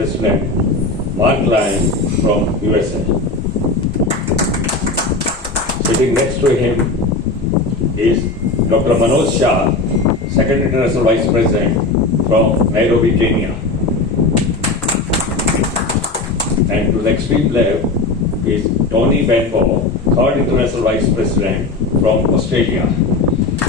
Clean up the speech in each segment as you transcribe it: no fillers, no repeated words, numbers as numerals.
President Mark Lyon from USA. Sitting next to him is Dr. Manoj Shah, Second International Vice President from Nairobi, Kenya. And to the extreme left is Tony Benbow, Third International Vice President from Australia.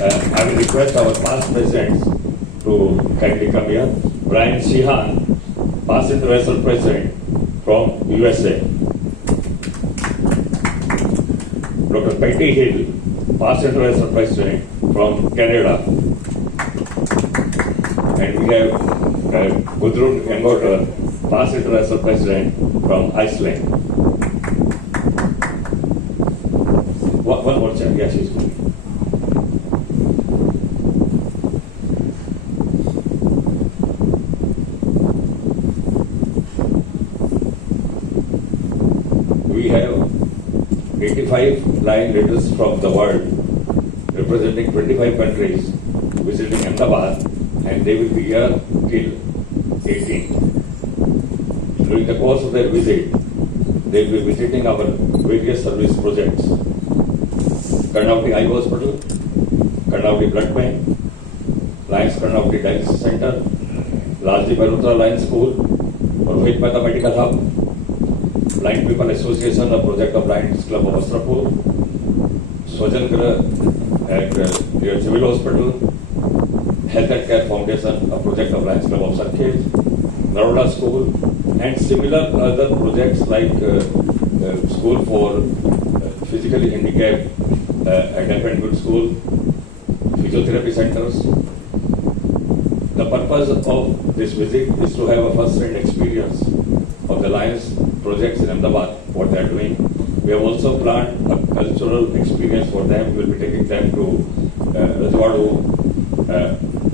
I will request our past presidents to kindly come here. Brian Sheehan, past International President from USA. Dr. Petty Hill, past International President from Canada. And we have Gudrun Engoter, past International President from Iceland. One more chair, yes, she's good. We have 85 line leaders from the world representing 25 countries visiting Ahmedabad, and they will be here till 18. During the course of their visit, they will be visiting our various service projects. Karnavati Eye Hospital, Karnavati Blood Bank, Lions Karnavati Dialysis Center, Lajdi Barutra Lions School, Rohit Mehta Medical Hub, Blind People Association, a project of Lions Club of Astrapur, Swajangra at your Civil Hospital, Health and Care Foundation, a project of Lions Club of Sarkhej, Naroda School, and similar other projects like School for Physically Handicapped, a Deaf and Good School, physiotherapy centers. The purpose of this visit is to have a first-hand experience of the Lions projects in Ahmedabad, what they are doing. We have also planned a cultural experience for them. We will be taking them to Rajwadu,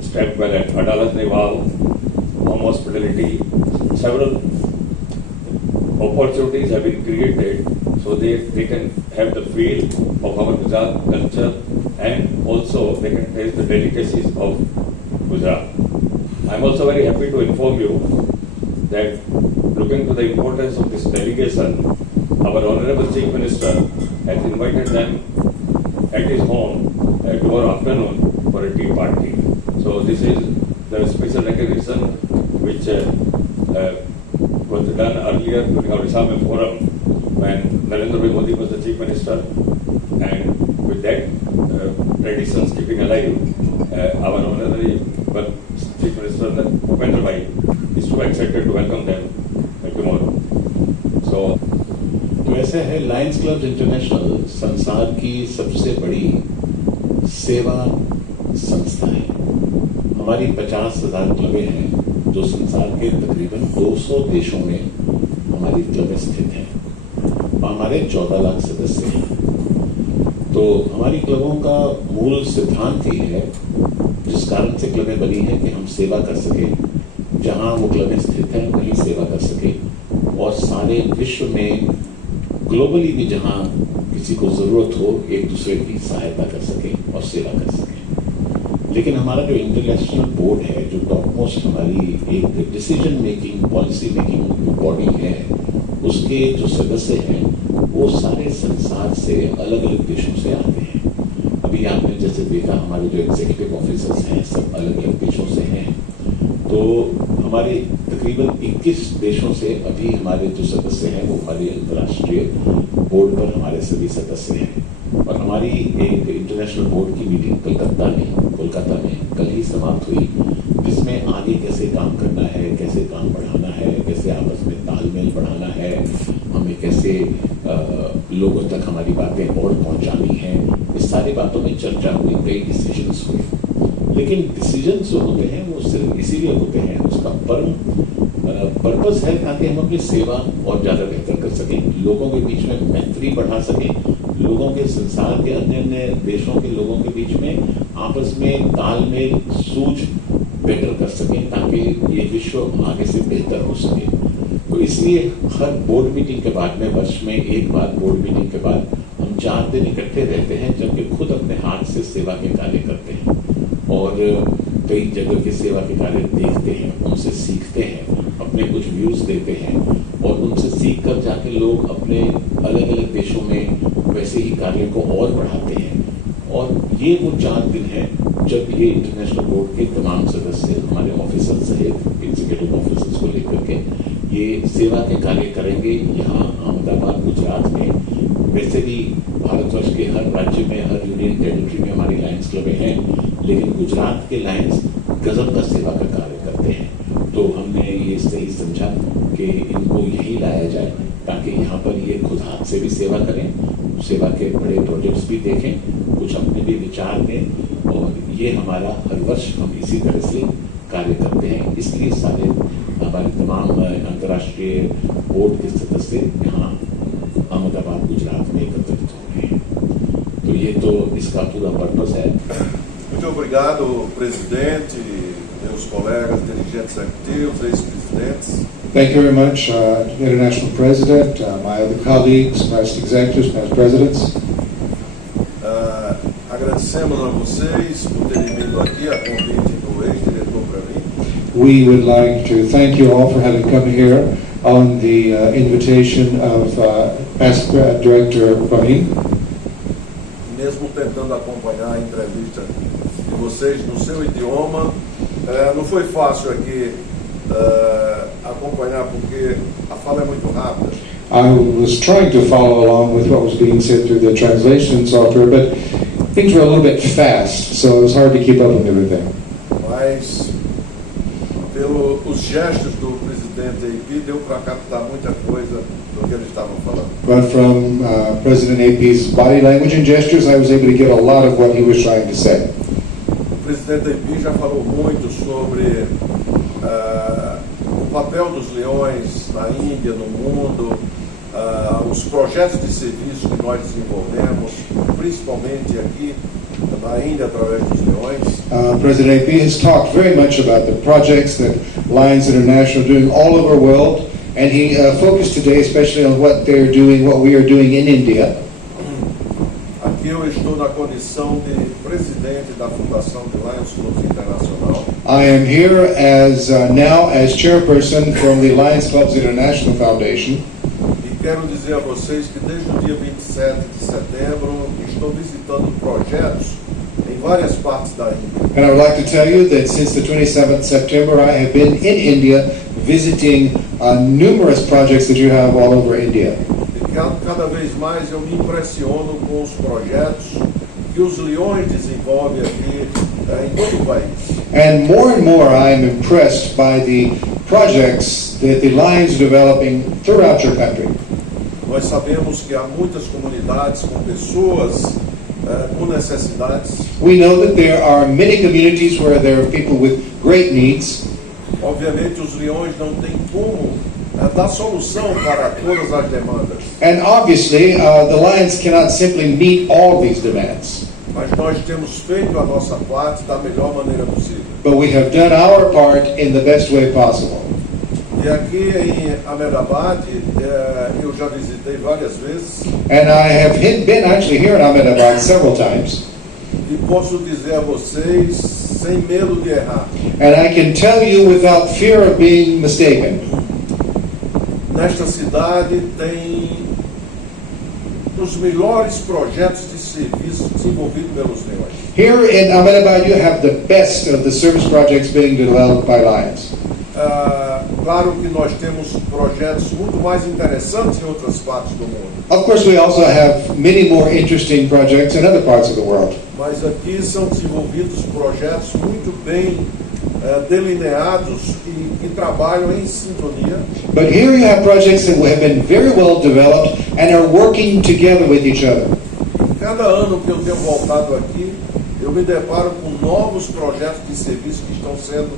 Stepwell at Adalat Neval, home hospitality. Several opportunities have been created so they can have the feel of our Gujarat culture, and also they can taste the delicacies of Gujarat. I am also very happy to inform you that looking to the importance of this delegation, our Honorable Chief Minister has invited them at his home tomorrow afternoon for a tea party. So this is the special recognition which was done earlier during our Islam Forum when Narendra Modi was the Chief Minister, and with that traditions keeping alive, our Honorary Chief Minister Bhupendra Bhai is too excited to welcome them tomorrow. So, तो ऐसे है Lions club international संसार की सबसे बड़ी सेवा संस्था है। हमारी 50,000 क्लबें हैं जो संसार के तकरीबन 200 देशों में हमारी क्लबें स्थित हैं और हमारे 14 लाख सदस्य हैं। तो हमारी क्लबों का मूल सिद्धांत ही है, जिस कारण से क्लबें बनी हैं, कि हम सेवा कर सकें, जहां वो क्लबें स्थित हैं वहीं सेवा कर सकें, और सारे विश्व में ग्लोबली भी जहां किसी को जरूरत हो एक दूसरे की सहायता कर सकें और सेवा कर सकें। लेकिन हमारा जो इंटरनेशनल बोर्ड है, जो टॉप मोस्ट हमारी एक decision making policy making body है, उसके जो सदस्य हैं वो सारे संसार से अलग अलग देशों से आते हैं। अभी आपने जैसे देखा हमारे जो एग्जीक्यूटिव ऑफिसर्स हैं सब अलग अलग देशों से हैं। तो हमारे तकरीबन 21 देशों से अभी हमारे जो सदस्य हैं वो हमारे अंतर्राष्ट्रीय बोर्ड पर हमारे सभी सदस्य हैं। और हमारी एक इंटरनेशनल बोर्ड की मीटिंग कोलकाता में कल ही समाप्त हुई, जिसमें आगे कैसे काम करना है, कैसे काम बढ़ाना है, कैसे आपस में तालमेल बढ़ाना है, हमें कैसे लोगों तक हमारी बातें और पहुंचानी है, इस सारी बातों में चर्चा हुई, कई डिसीजंस हुए। लेकिन डिसीजंस जो होते हैं वो सिर्फ इसीलिए होते हैं, उसका पर्पस है ताकि हम अपनी सेवा और ज्यादा बेहतर कर सकें, लोगों के बीच में मैत्री बढ़ा सकें, लोगों के संसार के अन्य अन्य देशों के लोगों के बीच में आपस में तालमेल सूझ बेहतर कर सकें, ताकि ये विश्व आगे से बेहतर हो सके। तो इसलिए हर बोर्ड मीटिंग के बाद में, वर्ष में एक बार बोर्ड मीटिंग के बाद हम 4 दिन इकट्ठे रहते हैं, जबकि खुद अपने हाथ से सेवा के कार्य करते हैं और कई जगह के सेवा के कार्य देखते हैं, उनसे सीखते हैं। अपने कुछ व्यूज देते हैं और उनसे सीख कर जाके लोग अपने अलग अलग देशों में वैसे ही कार्य को और बढ़ाते हैं। और ये वो 4 दिन है जब ये इंटरनेशनल बोर्ड के तमाम सदस्य हमारे ऑफिसर सहित एग्जीक्यूटिव ऑफिसर्स को लेकर के ये सेवा के कार्य करेंगे। यहाँ अहमदाबाद गुजरात में वैसे भी भारतवर्ष के हर राज्य में, हर यूनियन टेरिटरी में हमारी लायंस क्लबें हैं, लेकिन गुजरात के लायंस गजब का सेवा का कार्य करते हैं। तो हमने ये सही समझा कि इनको यही लाया जाए ताकि यहाँ पर ये खुद हाथ से भी सेवा करें, सेवा के बड़े प्रोजेक्ट्स भी देखें, कुछ अपने भी विचार दें। और ये हमारा हर वर्ष हम इसी तरह से कार्य करते हैं। इसलिए सारे हमारे तमाम अंतर्राष्ट्रीय बोर्ड के सदस्य यहाँ अहमदाबाद गुजरात में एकत्रित हो रहे हैं। तो ये तो इसका पूरा पर्पस है। Muito obrigado, presidente, meus colegas, dirigentes executivos, ex-presidentes. Thank you very much, International President, my other colleagues, past executives, past presidents. Agradecemos a vocês por terem vindo aqui, a convite do ex-diretor para mim. We would like to thank you all for having come here on the invitation of past Director Rahim. Mesmo tentando acompanhar a entrevista de vocês no seu idioma, não foi fácil aqui acompanhar porque a fala é muito rápida. I was trying to follow along with what was being said through the translation software, but things were a little bit fast, so it was hard to keep up with everything. Mas pelos gestos do presidente AP deu para captar muita coisa do que eles estavam falando. But from President AP's body language and gestures, I was able to get a lot of what he was trying to say. O presidente AP já falou muito sobre o papel dos leões na Índia, no mundo, os projetos de serviço que nós desenvolvemos, principalmente aqui na Índia através dos leões. President AP has talked very much about the projects that Lions International are doing all over the world, and he focused today especially on what they're doing, what we are doing in India. Aqui eu estou na condição de presidente da Fundação de Lions Clubs Internacional. I am here as now as chairperson from the Lions Clubs International Foundation. E quero dizer a vocês que desde o dia 27 de setembro estou visitando projetos em várias partes da Índia. And I would like to tell you that since the 27th September, I have been in India visiting numerous projects that you have all over India. E cada vez mais eu me impressiono com os projetos que os leões desenvolvem aqui em todo o país. And more I am impressed by the projects that the Lions are developing throughout your country. Nós sabemos que há muitas comunidades com pessoas com necessidades. We know that there are many communities where there are people with great needs. Obviamente os leões não têm como dar solução para todas as demandas. And obviously, the Lions cannot simply meet all these demands. Mas nós temos feito a nossa parte da melhor maneira possível. But we have done our part in the best way possible. E aqui em Ahmedabad, eu já visitei várias vezes. And I have been actually here in Ahmedabad several times. E posso dizer a vocês, sem medo de errar, And I can tell you without fear of being mistaken, nesta cidade tem os melhores projetos de serviço desenvolvidos pelos leões. here in Ahmedabad you have the best of the service projects being developed by Lions. Claro que nós temos projetos muito mais interessantes em outras partes do mundo. Of course, we also have many more interesting projects in other parts of the world. Mas aqui são desenvolvidos projetos muito bem delineados e que trabalham em sintonia. But here you have projects that have been very well developed and are working together with each other. Cada ano que eu tenho voltado aqui, eu me deparo com novos projetos de serviço que estão sendo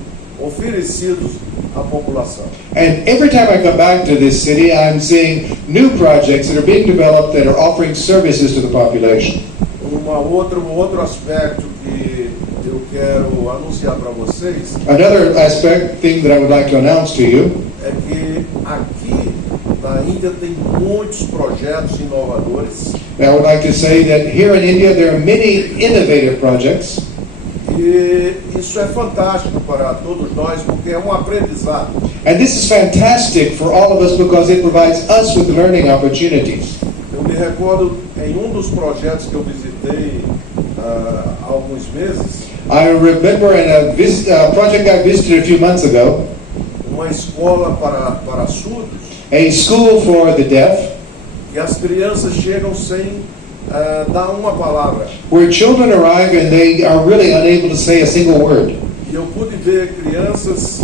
oferecidos à população. And every time I come back to this city, I'm seeing new projects that are being developed that are offering services to the population. Um outro aspecto que eu quero anunciar para vocês Another thing that I would like to announce to you, é que aqui na Índia tem muitos projetos inovadores. I would like to say that here in India there are many innovative projects. E isso é fantástico para todos nós, porque é um aprendizado. And this is fantastic for all of us because it provides us with learning opportunities. Eu me recordo em dos projetos que eu visitei há alguns meses, I remember in a project I visited a few months ago, uma escola para surdos, a school for the deaf, e as crianças chegam sem dar uma palavra. where children arrive and they are really unable to say a single word. E eu pude ver crianças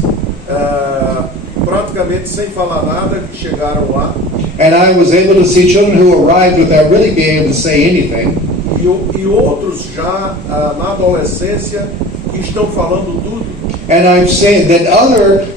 praticamente sem falar nada que chegaram lá. And I was able to see children who arrived without really being able to say anything. E outros já na adolescência que estão falando tudo. And I've seen that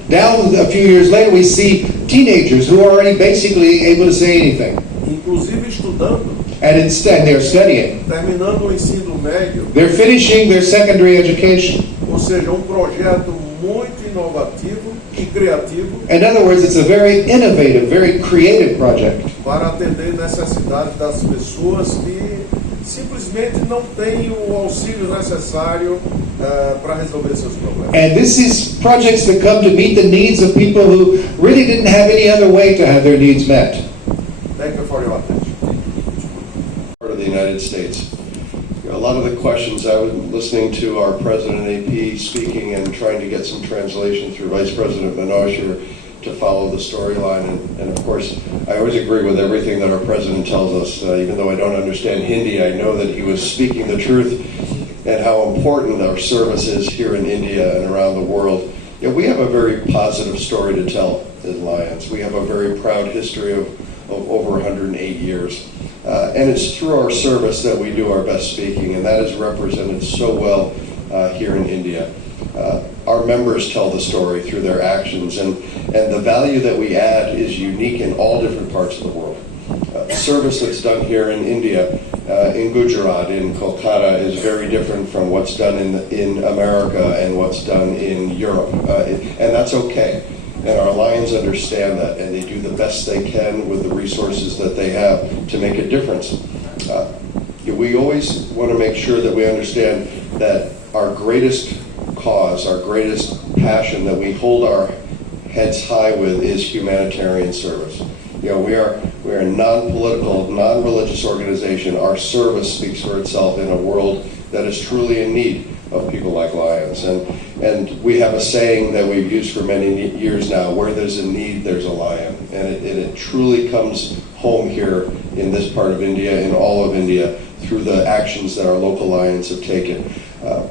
down a few years later, we see teenagers who are already basically able to say anything. Inclusive estudando, And instead, they're studying. terminando o ensino médio. They're finishing their secondary education. Ou seja, projeto muito inovativo e criativo In other words, it's a very innovative, very creative project para atender necessidades das pessoas que simplesmente não têm o auxílio necessário para resolver seus problemas. and this is projects that come to meet the needs of people who really didn't have any other way to have their needs met. Thank you for your attention. Part of the United States. A lot of the questions, I was listening to our President AP speaking and trying to get some translation through Vice President Manoj to follow the storyline. And of course, I always agree with everything that our President tells us. Even though I don't understand Hindi, I know that he was speaking the truth and how important our service is here in India and around the world. We have a very positive story to tell in Lions. We have a very proud history of over 108 years. And it's through our service that we do our best speaking, and that is represented so well here in India. Our members tell the story through their actions, and the value that we add is unique in all different parts of the world. The service that's done here in India, in Gujarat, in Kolkata, is very different from what's done in America and what's done in Europe, and that's okay. And our Lions understand that, and they do the best they can with the resources that they have to make a difference. We always want to make sure that we understand that our greatest cause, our greatest passion that we hold our heads high with is humanitarian service. We're a non-political, non-religious organization. Our service speaks for itself in a world that is truly in need of people like Lions. And we have a saying that we've used for many years now, where there's a need, there's a lion. And it truly comes home here in this part of India, in all of India, through the actions that our local Lions have taken.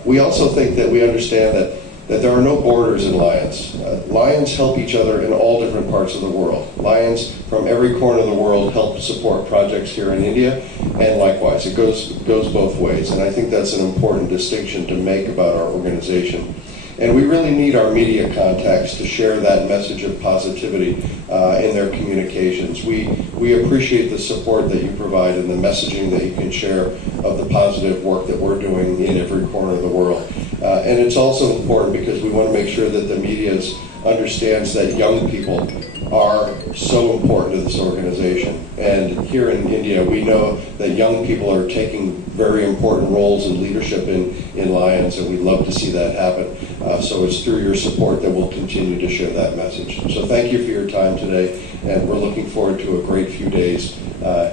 We also think that we understand that there are no borders in Lions. Lions help each other in all different parts of the world. Lions from every corner of the world help support projects here in India, and likewise, it goes both ways. And I think that's an important distinction to make about our organization. And we really need our media contacts to share that message of positivity in their communications. We appreciate the support that you provide and the messaging that you can share of the positive work that we're doing in every corner of the world. And it's also important because we want to make sure that the media understands that young people are so important to this organization. And here in India, we know that young people are taking very important roles in leadership in Lions, and we'd love to see that happen. So it's through your support that we'll continue to share that message. So thank you for your time today, and we're looking forward to a great few days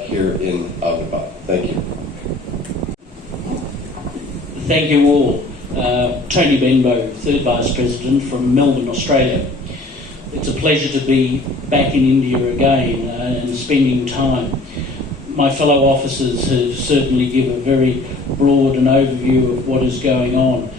here in Ahmedabad. Thank you. Thank you all. Tony Benbow, Third Vice President from Melbourne, Australia. It's a pleasure to be back in India again and spending time. My fellow officers have certainly given a very broad an overview of what is going on.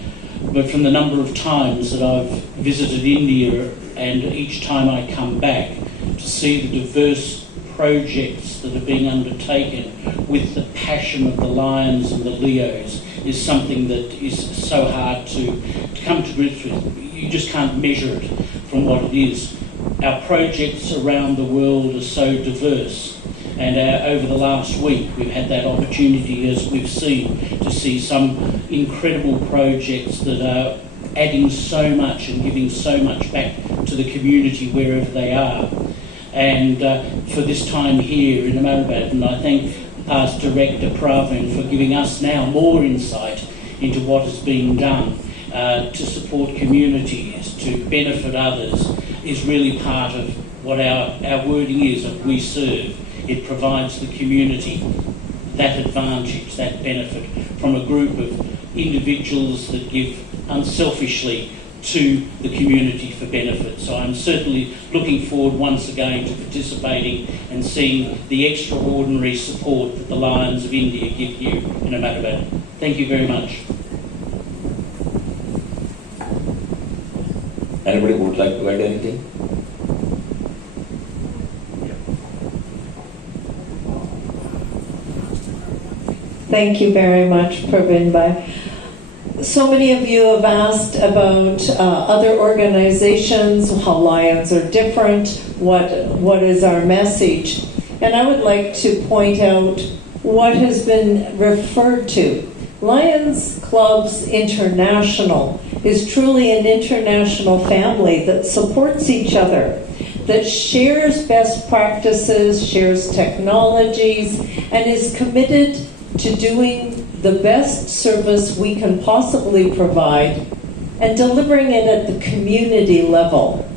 But from the number of times that I've visited India, and each time I come back, to see the diverse projects that are being undertaken with the passion of the Lions and the Leos is something that is so hard to come to grips with. You just can't measure it from what it is. Our projects around the world are so diverse, and over the last week we've had that opportunity, as we've seen, to see some incredible projects that are adding so much and giving so much back to the community wherever they are. And for this time here in Ahmedabad, and I thank Past Director Pravin for giving us now more insight into what is being done to support communities, to benefit others, is really part of what our wording is of we serve. It provides the community that advantage, that benefit from a group of individuals that give unselfishly to the community for benefit. So I'm certainly looking forward once again to participating and seeing the extraordinary support that the Lions of India give here in Ahmedabad. Thank you very much. Anybody would like to add anything? Thank you very much, Praveen Bhai. So many of you have asked about other organizations, how Lions are different, what is our message. And I would like to point out what has been referred to. Lions Clubs International is truly an international family that supports each other, that shares best practices, shares technologies, and is committed to doing the best service we can possibly provide and delivering it at the community level.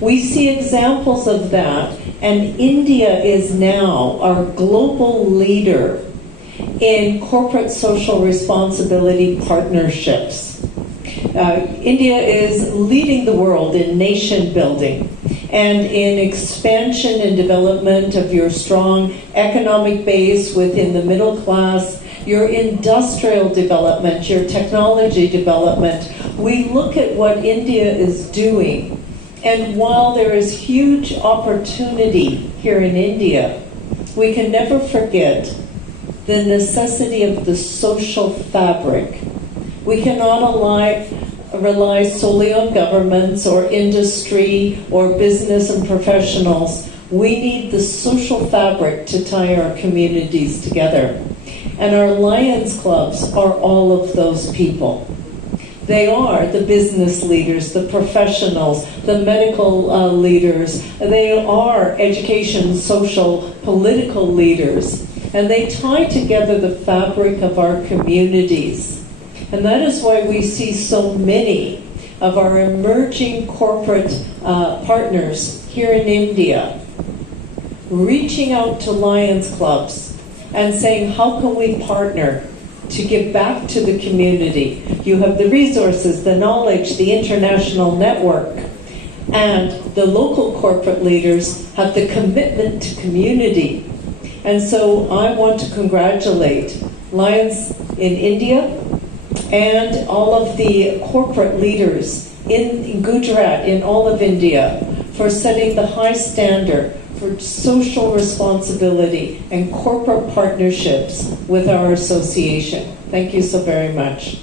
We see examples of that, and India is now our global leader in corporate social responsibility partnerships. India is leading the world in nation building and in expansion and development of your strong economic base within the middle class, your industrial development, your technology development. We look at what India is doing, and while there is huge opportunity here in India, we can never forget the necessity of the social fabric. We cannot rely solely on governments or industry or business and professionals. We need the social fabric to tie our communities together. And our Lions Clubs are all of those people. They are the business leaders, the professionals, the medical leaders. They are education, social, political leaders. And they tie together the fabric of our communities. And that is why we see so many of our emerging corporate partners here in India reaching out to Lions Clubs and saying, how can we partner to give back to the community? You have the resources, the knowledge, the international network, and the local corporate leaders have the commitment to community. And so I want to congratulate Lions in India and all of the corporate leaders in Gujarat, in all of India, for setting the high standard for social responsibility and corporate partnerships with our association. Thank you so very much.